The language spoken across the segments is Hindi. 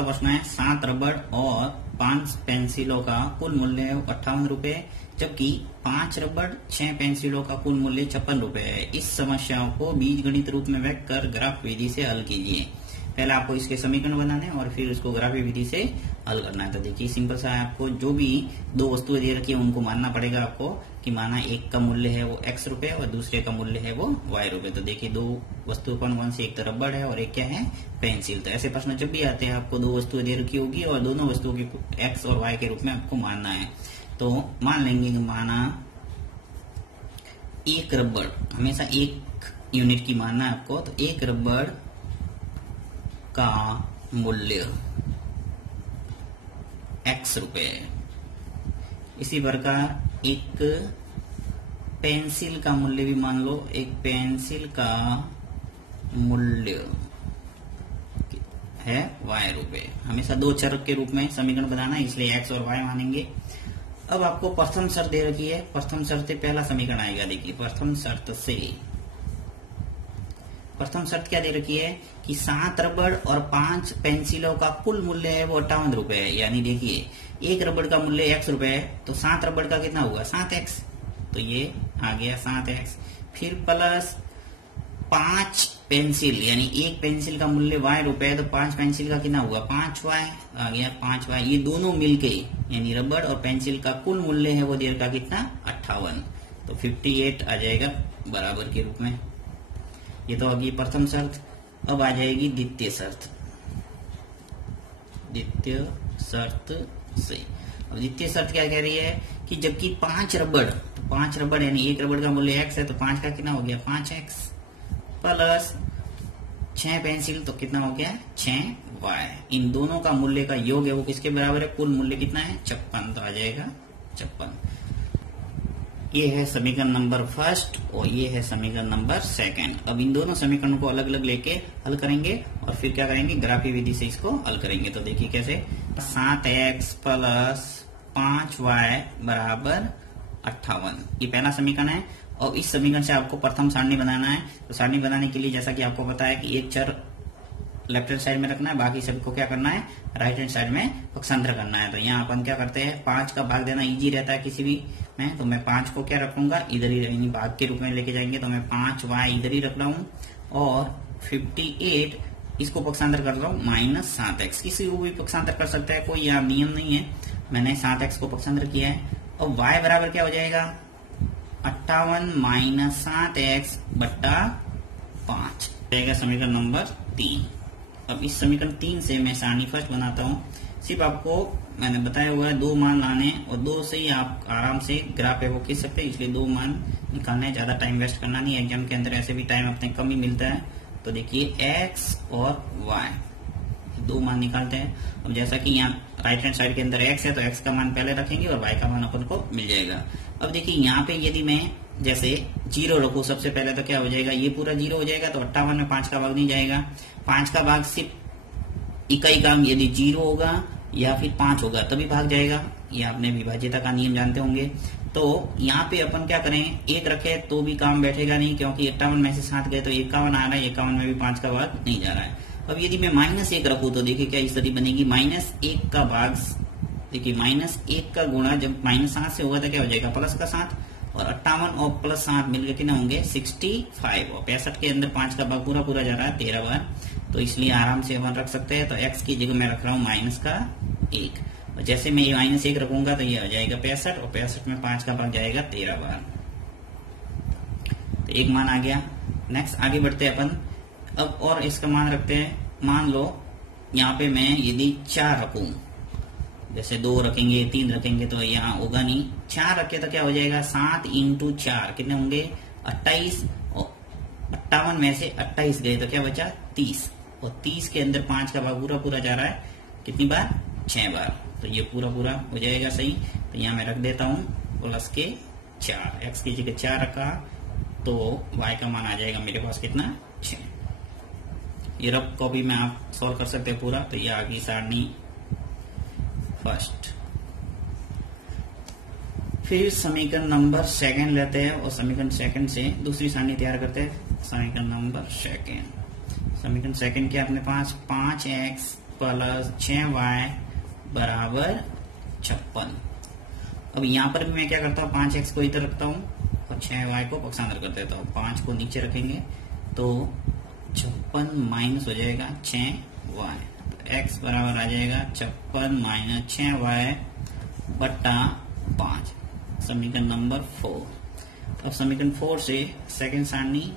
चौथा प्रश्न है 7 रबड़ और 5 पेंसिलों का कुल मूल्य है 58 रुपए, जबकि 5 रबड़ 6 पेंसिलों का कुल मूल्य 56 रुपए है। इस समस्या को बीजगणित रूप में व्यक्त कर ग्राफ विधि से हल कीजिए। पहले आपको इसके समीकरण बनाने हैं और फिर उसको ग्राफी विधि से हल करना है। तो देखिए सिंपल सा है, आपको जो भी दो वस्तुएं दे रखी है उनको मानना पड़ेगा आपको कि माना एक का मूल्य है वो x रुपए और दूसरे का मूल्य है वो y रुपए। तो देखिए दो वस्तु कौन से, एक तो रबड़ है और एक क्या है, पेंसिल। तो ऐसे प्रश्न जब भी आते हैं आपको दो वस्तुएं दे रखी होगी और दोनों वस्तुओं की x और y के रूप में आपको मानना है। तो मान लेंगे कि माना एक रबड़, हमेशा एक यूनिट की मानना है आपको। तो एक रबड़ का मूल्य x रुपए। इसी प्रकार एक पेंसिल का मूल्य भी मान लो, एक पेंसिल का मूल्य है y रुपए। हमेशा दो चर के रूप में समीकरण बनाना है, इसलिए x और y मानेंगे। अब आपको प्रथम शर्त दे रखी है, प्रथम शर्त से पहला समीकरण आएगा। देखिए प्रथम शर्त क्या दे रखी है कि 7 रबड़ और 5 पेंसिलों का कुल मूल्य है वो 58 रुपए है। यानी देखिए एक रबड़ का मूल्य x रुपए है, तो 7 रबड़ का कितना होगा, 7x। तो ये आ गया 7x, फिर प्लस 5 पेंसिल, यानी एक पेंसिल का मूल्य y रुपए है, तो 5 पेंसिल का कितना हुआ, 5y आ गया 5y। ये दोनों मिलके यानी रबड़ और पेंसिल का कुल मूल्य है वो देर का कितना, 58। तो 58 आ जाएगा बराबर के रूप में। ये तो होगी प्रथम शर्त। अब आ जाएगी द्वितीय शर्त। द्वितीय शर्त से अब द्वितीय शर्त क्या कह रही है कि जबकि 5 रबड़ यानी एक रबड़ का मूल्य x है, तो 5 का कितना हो गया, 5x प्लस 6 पेंसिल, तो कितना हो गया 6y। इन दोनों का मूल्य का योग है वो किसके बराबर है, कुल मूल्य कितना है 56। तो आ जाएगा 56। ये है समीकरण नंबर फर्स्ट और ये है समीकरण नंबर सेकंड। अब इन दोनों समीकरणों को अलग अलग लेके हल करेंगे और फिर क्या करेंगे, ग्राफी विधि से इसको हल करेंगे। तो देखिए कैसे, 7x प्लस 5y बराबर 58, ये पहला समीकरण है। और इस समीकरण से आपको प्रथम सारणी बनाना है। तो सारणी बनाने के लिए जैसा कि आपको पता है कि एक चर लेफ्ट हैंड साइड में रखना है, बाकी सभी को क्या करना है, राइट हैंड साइड में पक्षांतर करना है। तो यहाँ अपन क्या करते हैं, 5 का भाग देना इजी रहता है किसी भी में। तो मैं 5 को क्या रखूंगा, इधर ही भाग के रूप में लेके जाएंगे। तो मैं 5y इधर ही रख रहा हूँ और 58 इसको पक्षांतर कर रहा हूँ -7x। किसी को भी पक्षांतर कर सकता है, कोई यहाँ नियम नहीं है। मैंने 7x को पक्षांतर किया है और y बराबर क्या हो जाएगा, 58 - 7x बट्टा 5 रहेगा समीकरण नंबर 3। अब इस समीकरण 3 से मैं सारणी फर्स्ट बनाता हूँ। सिर्फ आपको मैंने बताया हुआ है 2 मान लाने और 2 से ही आप आराम से ग्राफ है वो खींच सकते हैं, इसलिए 2 मान निकालना है, ज्यादा टाइम वेस्ट करना नहीं है। एग्जाम के अंदर ऐसे भी टाइम अपने कम ही मिलता है। तो देखिए x और y 2 मान निकालते हैं। अब जैसा कि यहाँ राइट हैंड साइड के अंदर x है तो x का मान पहले रखेंगे और y का मान अपन को मिल जाएगा। अब देखिए यहाँ पे यदि मैं जैसे 0 रखू सबसे पहले, तो क्या हो जाएगा, ये पूरा 0 हो जाएगा। तो 58 में 5 का भाग नहीं जाएगा। 5 का भाग सिर्फ इकाई काम यदि 0 होगा या फिर 5 होगा तभी भाग जाएगा। ये आपने विभाज्यता का नियम जानते होंगे। तो यहाँ पे अपन क्या करें, 1 रखे तो भी काम बैठेगा नहीं, क्योंकि 58 में से 7 गए तो 51 आ रहा है, 51 में भी 5 का भाग नहीं जा रहा है। अब यदि मैं -1 रखू तो देखिए क्या स्थिति बनेगी, -1 का भाग, देखिए -1 का गुणा जब -7 से होगा तो क्या हो जाएगा, प्लस का 7 और 58 और प्लस 7 मिलकर कितने होंगे, 65। और 65 के अंदर 5 का भाग पूरा जा रहा है 13 बार, तो इसलिए आराम से अपन रख सकते हैं। तो x की जगह मैं रख रहा हूँ -1 और जैसे मैं ये -1 रखूंगा तो ये आ जाएगा 65 और 65 में 5 का भाग जाएगा 13 बार। तो एक मान आ गया। नेक्स्ट आगे बढ़ते हैं अपन। अब और इसका मान रखते हैं। मान लो यहाँ पे मैं यदि 4 रखूं, जैसे 2 रखेंगे 3 रखेंगे तो यहाँ होगा नहीं, 4 रखे तो क्या हो जाएगा, 7 × 4 कितने होंगे, 28। और 58 में से 28 गए तो क्या बचा, 30। और 30 के अंदर 5 का भाग पूरा जा रहा है कितनी बार, 6 बार। तो ये पूरा हो जाएगा सही। तो यहाँ मैं रख देता हूँ प्लस के 4, x की जगह 4 रखा तो y का मान आ जाएगा मेरे पास कितना, 6। ये रफ कॉपी में आप सॉल्व कर सकते हैं पूरा। तो ये आ गई सारणी फर्स्ट। फिर समीकरण नंबर सेकंड लेते हैं और समीकरण सेकंड से दूसरी सारणी तैयार करते हैं। समीकरण नंबर सेकंड, समीकरण सेकंड क्या अपने पास, 5x प्लस 6y बराबर 56। अब यहाँ पर भी मैं क्या करता हूँ, 5x को इधर रखता हूँ और 6y को पक्षांतर कर देता हूँ। 5 को नीचे रखेंगे तो 56 माइनस हो जाएगा 6y, तो x बराबर आ जाएगा 56 माइनस 6y बट्टा 5, समीकरण नंबर 4। अब समीकरण 4 से सेकंड सारणी,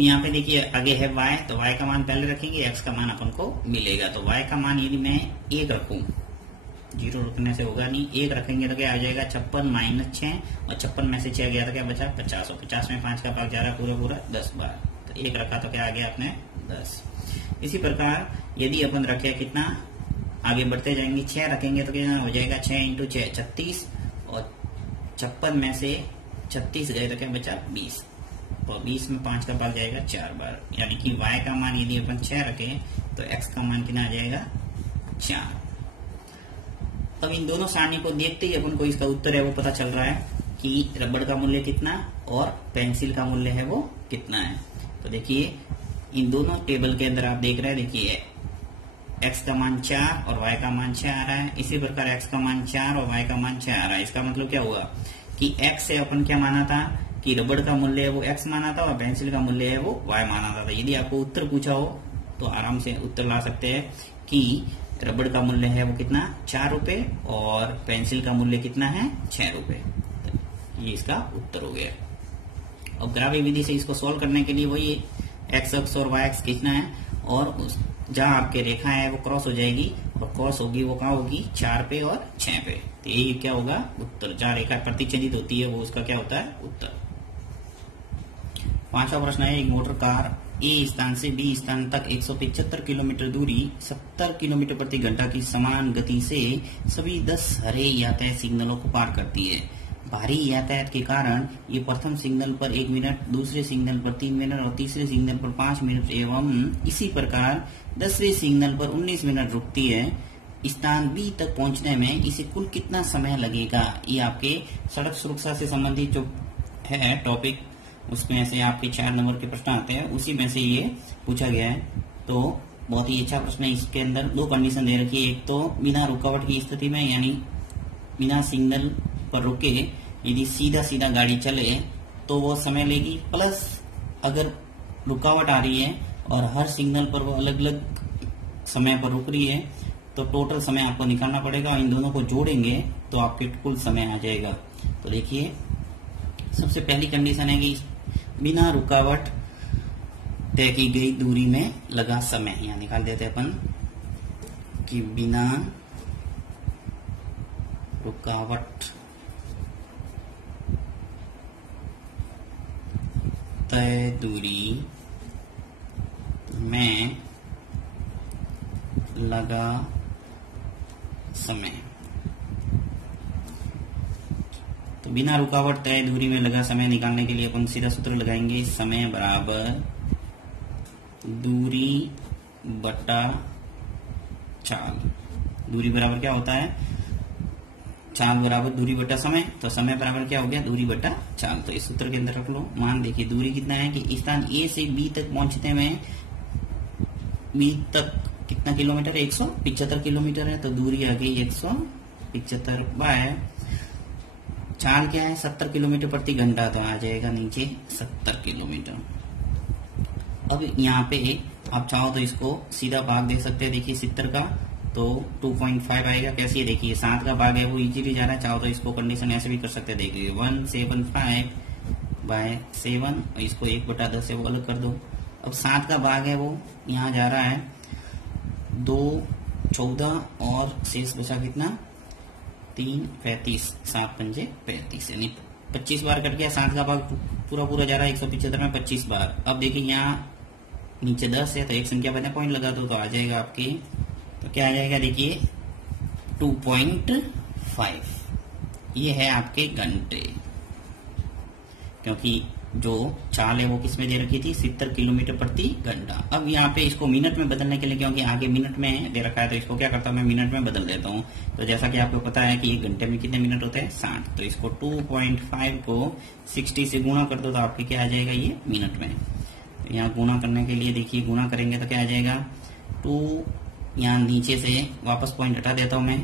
यहाँ पे देखिए आगे है y, तो y का मान पहले रखेंगे, x का मान अपन को मिलेगा। तो y का मान यदि मैं 1 रखूं, 0 रखने से होगा नहीं, 1 रखेंगे तो क्या आ जाएगा 56 माइनस 6, और 56 में से 6 गया तो क्या बचा 50, और 50 में 5 का भाग जा रहा है पूरा पूरा 10 बार, तो 1 रखा तो क्या आ गया अपने 10। इसी प्रकार यदि अपन रखे कितना, आगे बढ़ते जाएंगे, 6 रखेंगे तो क्या हो जाएगा 6 इंटू 6 36, और 56 में से 36 गए तो क्या बचा 20, और 20 में 5 का भाग जाएगा 4 बार, यानी कि y का मान यदि अपन 6 रखें तो x का मान कितना आ जाएगा 4। अब इन दोनों सारणी को देखते ही अपन को इसका उत्तर है वो पता चल रहा है कि रबड़ का मूल्य कितना और पेंसिल का मूल्य है वो कितना है। तो देखिए इन दोनों टेबल के अंदर आप देख रहे हैं, देखिए x का मान 4 और y का मान 6 आ रहा है, इसी प्रकार x का मान 4 और y का मान 6 आ रहा है। इसका मतलब क्या हुआ कि x से अपन क्या माना था कि रबड़ का मूल्य है वो x माना था और पेंसिल का मूल्य है वो y माना था। यदि आपको उत्तर पूछा हो तो आराम से उत्तर ला सकते हैं कि रबड़ का मूल्य है वो कितना 4 रुपए और पेंसिल का मूल्य कितना है 6 रुपए। ये इसका उत्तर हो गया। अब ग्राफिक विधि से इसको सॉल्व करने के लिए वही x अक्ष और y अक्ष खींचना है, और जहां आपके रेखा है वो क्रॉस हो जाएगी, और क्रॉस होगी वो कहाँ होगी 4 पे और 6 पे, तो यही क्या होगा उत्तर। जहां रेखा प्रतिच्छेदित होती है वो उसका क्या होता है उत्तर। 5वां प्रश्न है, एक मोटर कार ए स्थान से बी स्थान तक 175 किलोमीटर दूरी 70 किलोमीटर प्रति घंटा की समान गति से सभी 10 हरे यातायात सिग्नलों को पार करती है। भारी यातायात के कारण ये प्रथम सिग्नल पर 1 मिनट, दूसरे सिग्नल पर 3 मिनट और तीसरे सिग्नल पर 5 मिनट एवं इसी प्रकार 10वें सिग्नल पर 19 मिनट रुकती है। स्थान बी तक पहुंचने में इसे कुल कितना समय लगेगा। ये आपके सड़क सुरक्षा से संबंधित जो है टॉपिक, उसमें से आपके 4 नंबर के प्रश्न आते हैं, उसी में से ये पूछा गया है। तो बहुत ही अच्छा प्रश्न है। इसके अंदर 2 कंडीशन दे रखी है, एक तो बिना रुकावट की स्थिति में, यानी बिना सिग्नल पर रुके यदि सीधा सीधा गाड़ी चले तो वो समय लेगी, प्लस अगर रुकावट आ रही है और हर सिग्नल पर वो अलग अलग समय पर रुक रही है तो टोटल समय आपको निकालना पड़ेगा, और इन दोनों को जोड़ेंगे तो आपके कुल समय आ जाएगा। तो देखिए सबसे पहली कंडीशन है कि बिना रुकावट तय की गई दूरी में लगा समय, यहाँ निकाल देते हैं अपन कि बिना रुकावट तय दूरी में लगा समय। तो बिना रुकावट तय दूरी में लगा समय निकालने के लिए अपन सीधा सूत्र लगाएंगे, समय बराबर दूरी बटा चाल। दूरी बराबर क्या होता है, चाल बराबर दूरी बटा समय, तो समय बराबर क्या हो गया दूरी बटा चाल। तो इस सूत्र के अंदर रख लो। मान देखिए दूरी कितना है कि स्थान ए से बी तक पहुंचते में बी तक कितना किलोमीटर, 175 किलोमीटर है, तो दूरी आ गई 175 बाय चाल क्या है 70 किलोमीटर प्रति घंटा, तो आ जाएगा नीचे 70 किलोमीटर। अब यहाँ पे आप चाहो तो इसको सीधा भाग दे सकते हैं, देखिए 70 का तो 2.5 आएगा। कैसे देखिए 7 का भाग है वो इजीली जा रहा है, चाहो तो इसको कंडीशन ऐसे भी कर सकते हैं, देखिए 175 बाय 7 और इसको 1/10 है वो अलग कर दो। अब 7 का भाग है वो यहाँ जा रहा है 2 14 और शेष बचा कितना 3 35, 7 पंजे 35, यानी 25 बार कट गया। 7 का भाग पूरा पूरा जा रहा है 175 में 25 बार। अब देखिए यहाँ नीचे 10 है तो एक संख्या बने पॉइंट लगा दो तो आ जाएगा आपकी, तो क्या आ जाएगा देखिए 2.5। ये है आपके घंटे, क्योंकि जो चाल है वो किसमें दे रखी थी 70 किलोमीटर प्रति घंटा। अब यहाँ पे इसको मिनट में बदलने के लिए, क्योंकि आगे मिनट में दे रखा है, तो इसको क्या करता हूँ मैं मिनट में बदल देता हूँ। तो जैसा कि आपको पता है कि 1 घंटे में कितने मिनट होते हैं 60, तो इसको 2.5 को 60 से गुणा कर दो तो आपके क्या आ जाएगा ये मिनट में। तो यहाँ गुणा करने के लिए देखिए गुणा करेंगे तो क्या आ जाएगा 2, यहाँ नीचे से वापस पॉइंट हटा देता हूं मैं,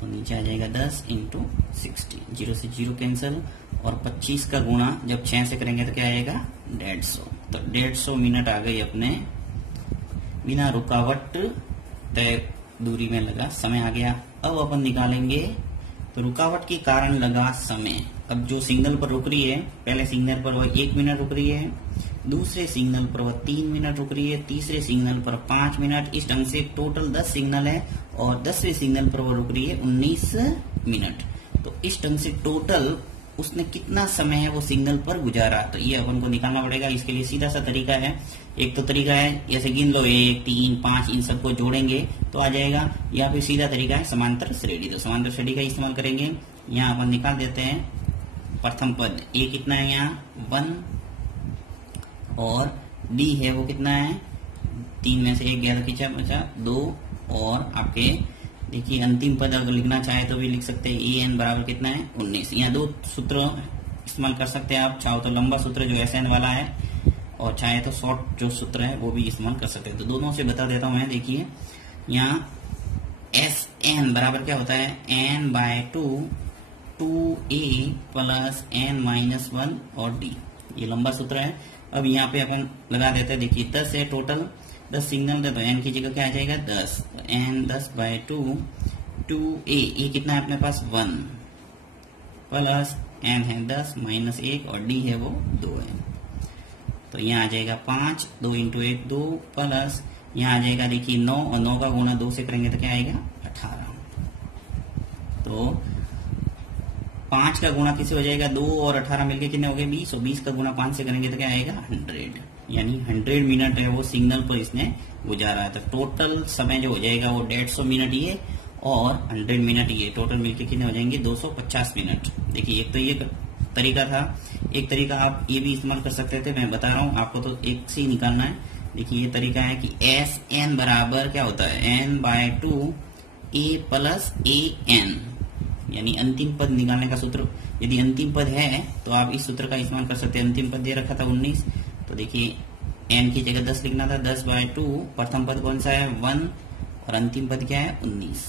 तो नीचे आ जाएगा 10 इंटू 60, 0 से 0 कैंसिल, और 25 का गुणा जब 6 से करेंगे तो क्या आएगा 150, तो 150 मिनट आ गई अपने बिना रुकावट तय दूरी में लगा समय आ गया। अब अपन निकालेंगे तो रुकावट के कारण लगा समय। अब जो सिग्नल पर रुक रही है, पहले सिग्नल पर वह 1 मिनट रुक रही है, दूसरे सिग्नल पर वह 3 मिनट रुक रही है, तीसरे सिग्नल पर 5 मिनट, इस ढंग से टोटल 10 सिग्नल है और 10वें सिग्नल पर वह रुक रही है 19 मिनट। तो इस ढंग से टोटल उसने कितना समय है वो सिग्नल पर गुजारा, तो ये अपन को निकालना पड़ेगा। इसके लिए सीधा सा तरीका है, एक तो तरीका है ऐसे गिन लो 1, 3, 5 इन सबको जोड़ेंगे तो आ जाएगा, या फिर सीधा तरीका है समांतर श्रेणी, तो समांतर श्रेणी का इस्तेमाल करेंगे। यहाँ अपन निकाल देते हैं प्रथम पद, ए कितना है यहाँ 1 और डी है वो कितना है 3 में से 1 गया तो कितना बचा 2, और आपके देखिए अंतिम पद अगर लिखना चाहे तो भी लिख सकते हैं, ए एन बराबर कितना है 19। यहाँ 2 सूत्र इस्तेमाल कर सकते हैं आप, चाहो तो लंबा सूत्र जो एस एन वाला है और चाहे तो शॉर्ट जो सूत्र है वो भी इस्तेमाल कर सकते हैं। तो दोनों से बता देता हूं मैं, देखिए यहाँ एस एन बराबर क्या होता है n/2 2a प्लस n-1 और d, ये लंबा सूत्र है। अब यहाँ पे अपन लगा देते हैं, देखिए 10 है टोटल, 10 सिग्नल दे तो n की जगह क्या आ जाएगा 10, तो n 10/2 2a, ये कितना है अपने पास 1 प्लस n है 10 माइनस 1 और d है वो 2 है, तो यहाँ आ जाएगा 5, 2 इंटू 1 2 प्लस यहाँ आ जाएगा देखिए 9 और 9 का गुणा 2 से करेंगे तो क्या आएगा 18, तो 5 का गुणा किससे हो जाएगा 2 और 18 मिलके कितने हो गए 20, और 20 का गुणा 5 से करेंगे तो क्या आएगा 100, यानी 100 मिनट है वो सिग्नल पर इसने गुजारा है। तो टोटल समय जो हो जाएगा वो 150 मिनट ये और 100 मिनट ये, टोटल मिलके कितने हो जाएंगे 250 मिनट। देखिए एक तो ये तरीका था, एक तरीका आप ये भी इस्तेमाल कर सकते थे, मैं बता रहा हूँ आपको तो एक से ही निकालना है। देखिए ये तरीका है कि एस एन बराबर क्या होता है n/2 a plus A N, यानी अंतिम पद निकालने का सूत्र। यदि अंतिम पद है तो आप इस सूत्र का इस्तेमाल कर सकते हैं। अंतिम पद दे रखा था 19, तो देखिए n की जगह 10 लिखना था, 10/2, प्रथम पद कौन सा है 1 और अंतिम पद क्या है 19,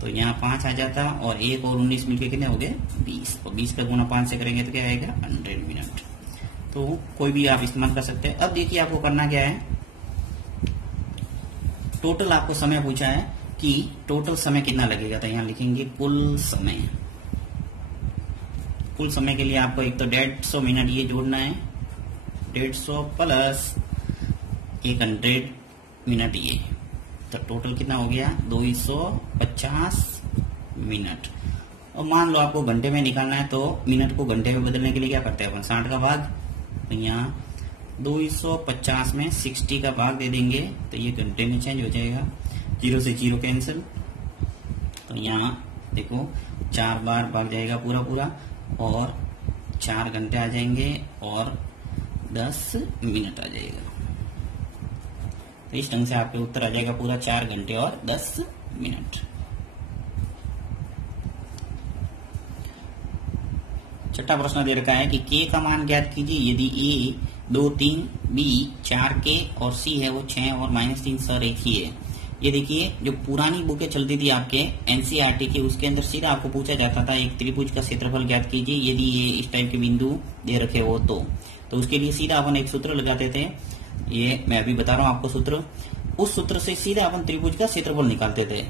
तो यहाँ 5 आ जाता और 1 और 19 मिलके कितने हो गए 20, और 20 का गुणा 5 से करेंगे तो क्या आएगा 100 मिनट। तो कोई भी आप इस्तेमाल कर सकते हैं। अब देखिए आपको करना क्या है, टोटल आपको समय पूछा है कि टोटल समय कितना लगेगा, तो यहाँ लिखेंगे कुल समय। कुल समय के लिए आपको एक तो 150 मिनट ये जोड़ना है, 150 प्लस 100 मिनट ये, तो टोटल कितना हो गया 250 मिनट। और मान लो आपको घंटे में निकालना है तो मिनट को घंटे में बदलने के लिए क्या करते हैं अपन 60 का भाग, तो यहाँ 250 में 60 का भाग दे देंगे तो ये घंटे में चेंज हो जाएगा, 0 से 0 कैंसिल, तो यहाँ देखो 4 बार भाग जाएगा पूरा पूरा और 4 घंटे आ जाएंगे और 10 मिनट आ जाएगा। तो इस ढंग से आपके उत्तर आ जाएगा पूरा 4 घंटे और 10 मिनट। छठा प्रश्न दे रखा है कि k का मान ज्ञात कीजिए यदि a 2 3 b 4 k और c है वो 6 और -3 सरेखीय है। ये देखिए जो पुरानी बुकें चलती थी आपके एनसीईआरटी की, उसके अंदर सीधा आपको पूछा जाता था एक त्रिभुज का क्षेत्रफल ज्ञात कीजिए यदि ये इस टाइप के बिंदु दे रखे हो तो उसके लिए सीधा अपन एक सूत्र लगाते थे, ये मैं अभी बता रहा हूँ आपको सूत्र, उस सूत्र से सीधा अपन त्रिभुज का क्षेत्रफल निकालते थे।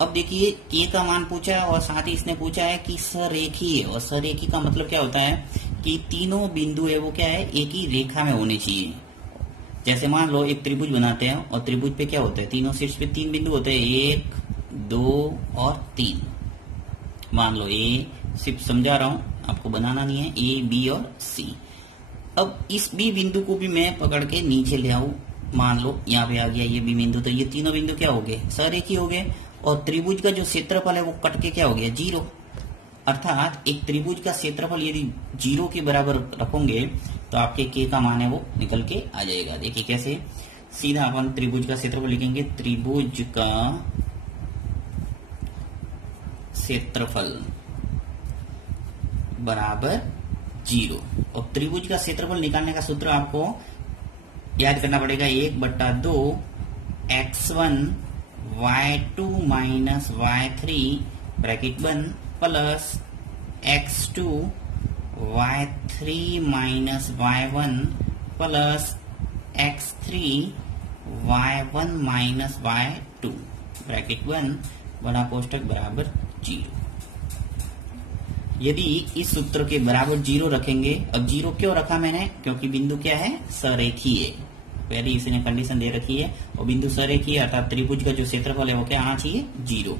अब देखिए k का मान पूछा है और साथ ही इसने पूछा है कि सरेखीय, और सरेखी का मतलब क्या होता है कि तीनों बिंदु है वो क्या है एक ही रेखा में होने चाहिए। जैसे मान लो एक त्रिभुज बनाते हैं और त्रिभुज पे क्या होता है तीनों शीर्ष पे 3 बिंदु होते हैं 1 2 और 3। मान लो ए, सिर्फ समझा रहा हूं आपको बनाना नहीं है, ए बी और सी। अब इस बी बिंदु को भी मैं पकड़ के नीचे ले आऊं, मान लो यहाँ पे आ गया ये बी बिंदु, तो ये तीनों बिंदु क्या हो गए सरेखी हो गए और त्रिभुज का जो क्षेत्रफल है वो कट के क्या हो गया 0। अर्थात एक त्रिभुज का क्षेत्रफल यदि 0 के बराबर रखोगे तो आपके k का मान है वो निकल के आ जाएगा। देखिए कैसे, सीधा अपन त्रिभुज का क्षेत्रफल लिखेंगे, त्रिभुज का क्षेत्रफल बराबर 0, और त्रिभुज का क्षेत्रफल निकालने का सूत्र आपको याद करना पड़ेगा 1/2 x1 y2 minus y3 bracket बंद plus x2 y3 minus y1 plus x3 y1 minus y2 bracket बंद बड़ा कोष्टक बराबर 0। यदि इस सूत्र के बराबर 0 रखेंगे, अब 0 क्यों रखा मैंने, क्योंकि बिंदु क्या है, सरेखीय। पहले इसने कंडीशन दे रखी है और बिंदु सरेखीय अर्थात त्रिभुज का जो क्षेत्रफल है वो क्या आना चाहिए, 0।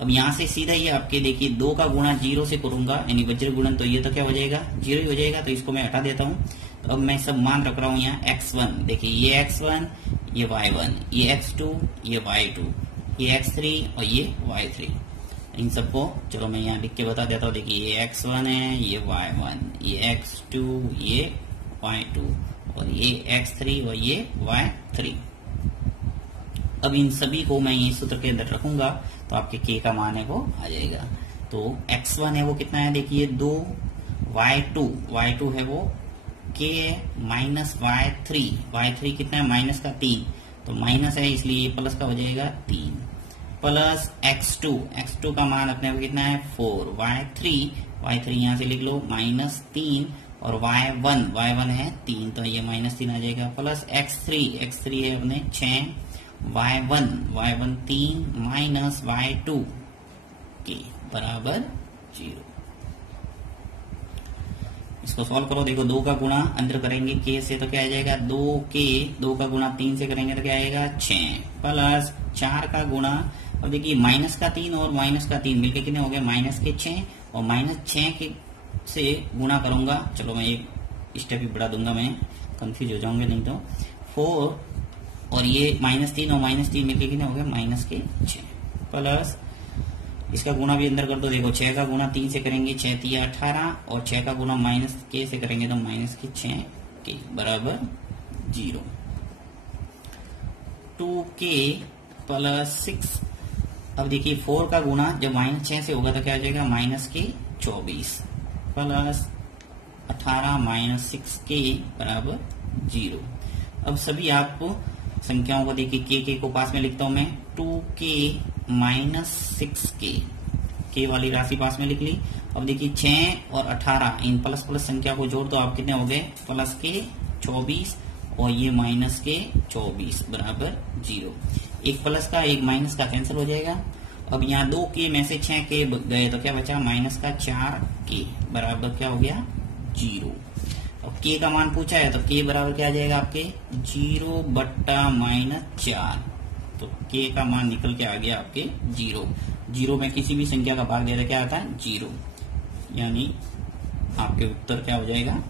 अब यहाँ से सीधा ये आपके देखिए 2 का गुणा 0 से करूंगा यानी वज्र गुणन, तो ये तो क्या हो जाएगा, 0 ही हो जाएगा। तो इसको मैं हटा देता हूँ। तो अब मैं सब मान रख रहा हूँ यहाँ x1, देखिए ये x1, ये y1, ये x2, ये y2, ये x3 और ये y3। इन सबको चलो मैं यहाँ लिख के बता देता हूँ। देखिए ये x1 है, ये y1, ये x2, ये y2 और ये x3 और ये y3। अब इन सभी को मैं ये सूत्र के अंदर रखूंगा तो आपके k का मान है वो आ जाएगा। तो x1 है वो कितना है, देखिए 2, y2 है वो k माइनस y3 कितना है, माइनस का 3, तो माइनस है इसलिए ये प्लस का हो जाएगा 3 प्लस x2 का मान अपने को कितना है 4, y3 यहाँ से लिख लो माइनस 3 और y1 है 3, तो ये माइनस 3 आ जाएगा प्लस x3 है अपने 6, y1 3 माइनस y2 के बराबर 0। इसको सॉल्व करो, देखो 2 का गुणा अंदर करेंगे k से तो क्या आ जाएगा 2 का गुणा 3 से करेंगे तो क्या आएगा 6 प्लस 4 का गुणा, अब देखिए माइनस का 3 और माइनस का 3 मिलके कितने हो गए, माइनस के 6 और माइनस 6 के से गुणा करूंगा। चलो मैं एक स्टेप ही बढ़ा दूंगा, मैं कंफ्यूज हो जाऊंगे नहीं तो 4 और ये -3 और -3 मिलके कितने हो गए, माइनस के 6 प्लस इसका गुणा भी अंदर कर दो। देखो 6 का गुणा 3 से करेंगे 6 3 18 और 6 का गुणा माइनस के से करेंगे तो माइनस के 6 के बराबर 0। 2k प्लस 6, अब देखिए 4 का गुणा जब -6 से होगा तो क्या हो जाएगा, माइनस के 24 प्लस 18 माइनस 6k बराबर 0। अब सभी आपको संख्याओं को देखिए k को पास में लिखता हूं मैं, 2k माइनस 6k, k वाली राशि पास में लिख ली। अब देखिए 6 और 18 इन प्लस प्लस संख्या को जोड़ तो आप कितने हो गए, प्लस के 24 और ये माइनस के 24 बराबर 0। एक प्लस का एक माइनस का कैंसिल हो जाएगा। अब यहाँ 2k में से 6k गए तो क्या बचा, माइनस का 4k बराबर क्या हो गया 0। अब k का मान पूछा है तो k बराबर क्या आ जाएगा आपके 0/-4, तो k का मान निकल के आ गया आपके 0 में किसी भी संख्या का भाग दे तो क्या आता है 0, यानी आपके उत्तर क्या हो जाएगा